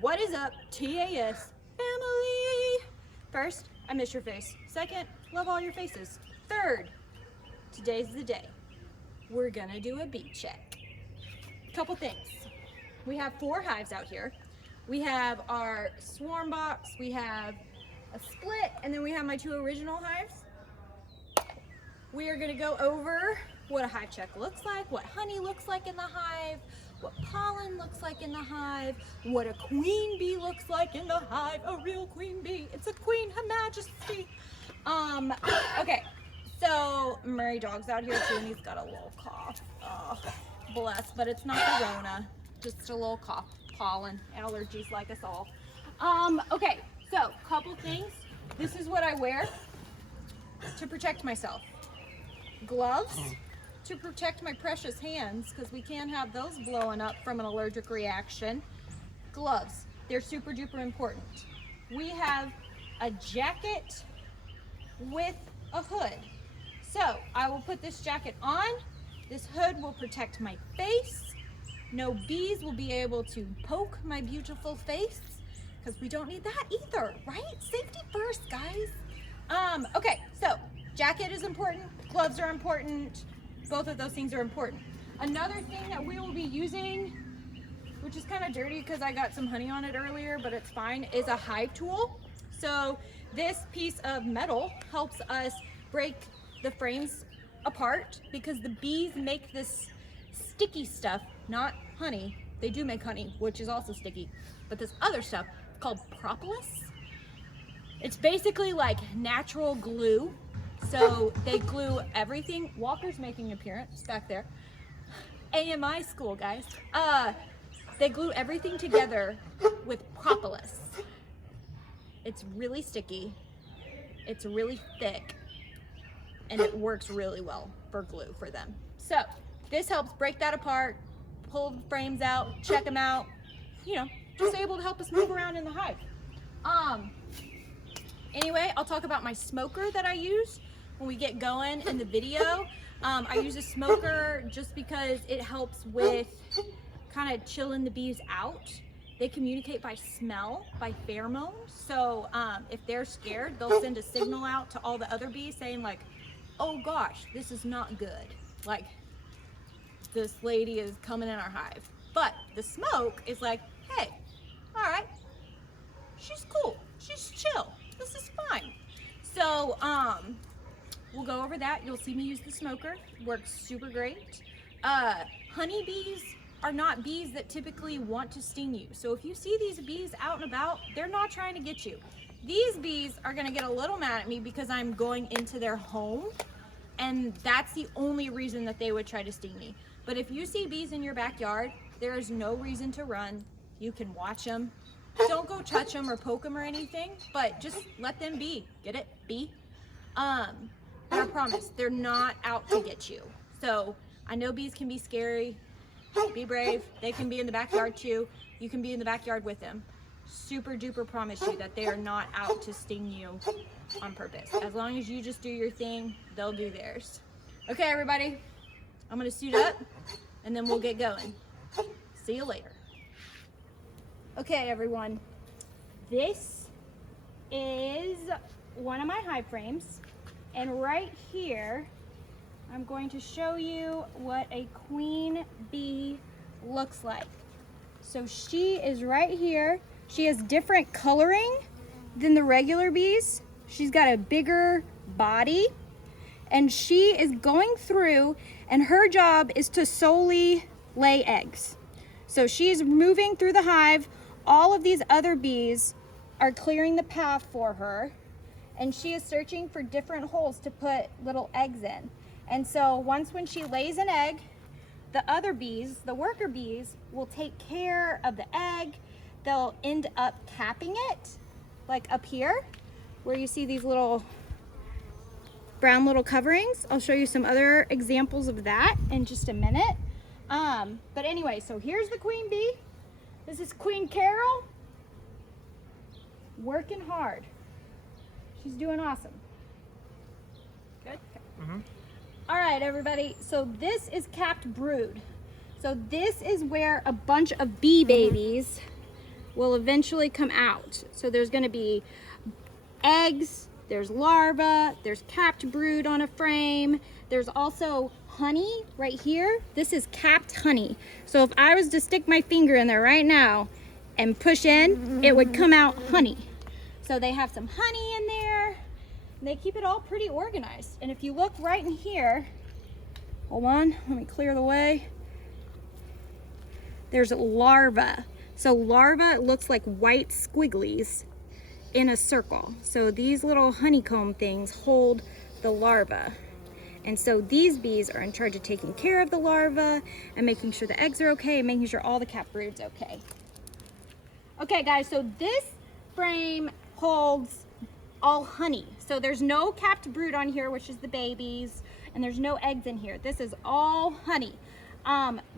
What is up, TAS family? First, I miss your face. Second, love all your faces. Third, today's the day. We're gonna do a bee check. Couple things. We have 4 hives out here. We have our swarm box, we have a split, and then we have my 2 original hives. We are gonna go over what a hive check looks like, what honey looks like in the hive, what pollen looks like in the hive, what a queen bee looks like in the hive, a real queen bee. It's a queen, her majesty. Okay, so Murray dog's out here too, and he's got a little cough. Oh, bless, but it's not the Rona, just a little cough, pollen, allergies like us all. Okay, so couple things. This is what I wear to protect myself. Gloves to protect my precious hands, because we can have those blowing up from an allergic reaction. Gloves, they're super duper important. We have a jacket with a hood. So I will put this jacket on. This hood will protect my face. No bees will be able to poke my beautiful face, because we don't need that either, right? Safety first, guys. Okay, so jacket is important, gloves are important, both of those things are important. Another thing that we will be using, which is kind of dirty because I got some honey on it earlier, but it's fine, is a hive tool. So this piece of metal helps us break the frames apart, because the bees make this sticky stuff, not honey. They do make honey, which is also sticky, but this other stuff called propolis. It's basically like natural glue. So they glue everything. Walker's making an appearance back there. AMI school, guys. They glue everything together with propolis. It's really sticky. It's really thick. And it works really well for glue for them. So this helps break that apart, pull the frames out, check them out. You know, just able to help us move around in the hive. Anyway, I'll talk about my smoker that I use when we get going in the video. I use a smoker just because it helps with kind of chilling the bees out. They communicate by smell, by pheromones. So if they're scared, they'll send a signal out to all the other bees saying like, oh gosh, this is not good. Like, this lady is coming in our hive. But the smoke is like, hey, all right, she's cool, she's chill, this is fine. So we'll go over that. You'll see me use the smoker. Works super great. Honeybees are not bees that typically want to sting you. So if you see these bees out and about, they're not trying to get you. These bees are gonna get a little mad at me because I'm going into their home, and that's the only reason that they would try to sting me. But if you see bees in your backyard, there is no reason to run. You can watch them. Don't go touch them or poke them or anything, but just let them be. Get it? Be. But I promise, they're not out to get you. So I know bees can be scary. Be brave. They can be in the backyard too. You can be in the backyard with them. Super duper promise you that they are not out to sting you on purpose. As long as you just do your thing, they'll do theirs. Okay, everybody, I'm gonna suit up and then we'll get going. See you later. Okay, everyone, this is one of my hive frames, and right here I'm going to show you what a queen bee looks like. So she is right here. She has different coloring than the regular bees. She's got a bigger body, and she is going through, and her job is to solely lay eggs. So she's moving through the hive. All of these other bees are clearing the path for her, and she is searching for different holes to put little eggs in. And so once when she lays an egg, the other bees, the worker bees, will take care of the egg. They'll end up capping it, like up here, where you see these little brown little coverings. I'll show you some other examples of that in just a minute. But anyway, so here's the queen bee. This is Queen Carol, working hard. She's doing awesome. Good? Okay. Mm-hmm. All right, everybody, so this is capped brood. So this is where a bunch of bee babies will eventually come out. So there's going to be eggs, there's larvae, there's capped brood on a frame. There's also honey right here. This is capped honey. So if I was to stick my finger in there right now and push in, it would come out honey. So they have some honey in there. They keep it all pretty organized. And if you look right in here, hold on, let me clear the way. There's larvae. So larvae looks like white squigglies in a circle. So these little honeycomb things hold the larvae. And so these bees are in charge of taking care of the larvae and making sure the eggs are okay and making sure all the capped brood's okay. Okay guys, so this frame holds all honey. So there's no capped brood on here, which is the babies, and there's no eggs in here. This is all honey.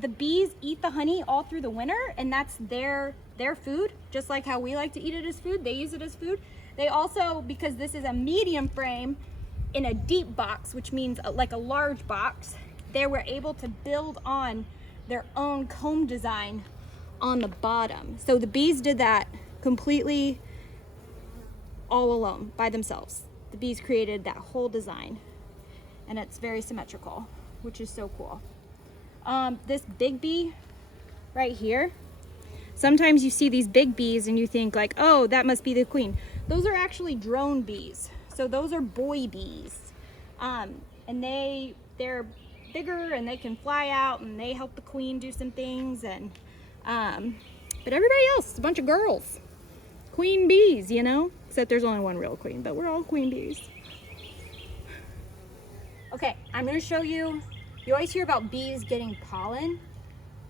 The bees eat the honey all through the winter, and that's their food, just like how we like to eat it as food. They use it as food. They also, because this is a medium frame in a deep box, which means like a large box, they were able to build on their own comb design on the bottom. So the bees did that completely all alone by themselves. The bees created that whole design, and it's very symmetrical, which is so cool. This big bee right here, sometimes you see these big bees and you think like, oh, that must be the queen. Those are actually drone bees. So those are boy bees. And they're bigger and they can fly out and they help the queen do some things. And but everybody else is a bunch of girls. Queen bees, you know? Except there's only one real queen, but we're all queen bees. Okay, I'm gonna show you. You always hear about bees getting pollen,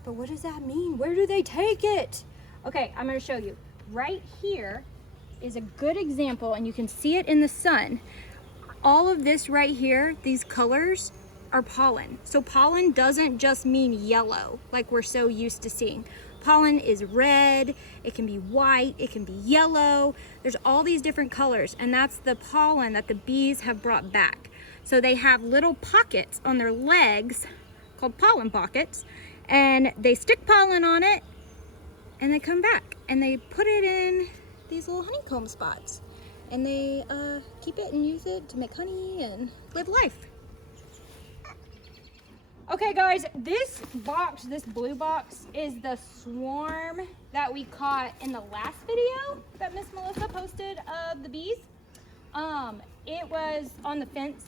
but what does that mean? Where do they take it? Okay, I'm gonna show you. Right here is a good example, and you can see it in the sun. All of this right here, these colors, are pollen. So pollen doesn't just mean yellow, like we're so used to seeing. Pollen is red, it can be white, it can be yellow. There's all these different colors, and that's the pollen that the bees have brought back. So they have little pockets on their legs called pollen pockets, and they stick pollen on it and they come back and they put it in these little honeycomb spots, and they keep it and use it to make honey and live life. Okay guys, this box, this blue box, is the swarm that we caught in the last video that Miss Melissa posted of the bees. It was on the fence.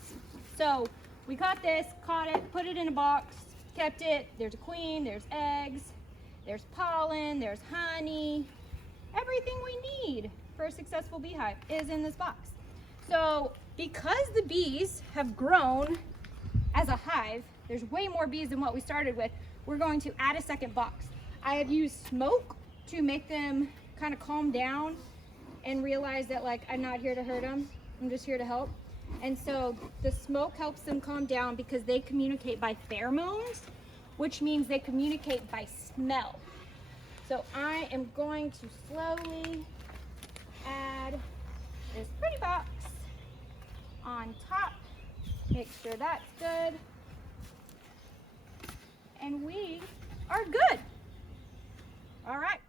So we caught this, caught it, put it in a box, kept it. There's a queen, there's eggs, there's pollen, there's honey. Everything we need for a successful beehive is in this box. So because the bees have grown as a hive, there's way more bees than what we started with, we're going to add a second box. I have used smoke to make them kind of calm down and realize that like I'm not here to hurt them, I'm just here to help. And so the smoke helps them calm down because they communicate by pheromones, which means they communicate by smell. So I am going to slowly add this pretty box on top. Make sure that's good. And we are good. All right.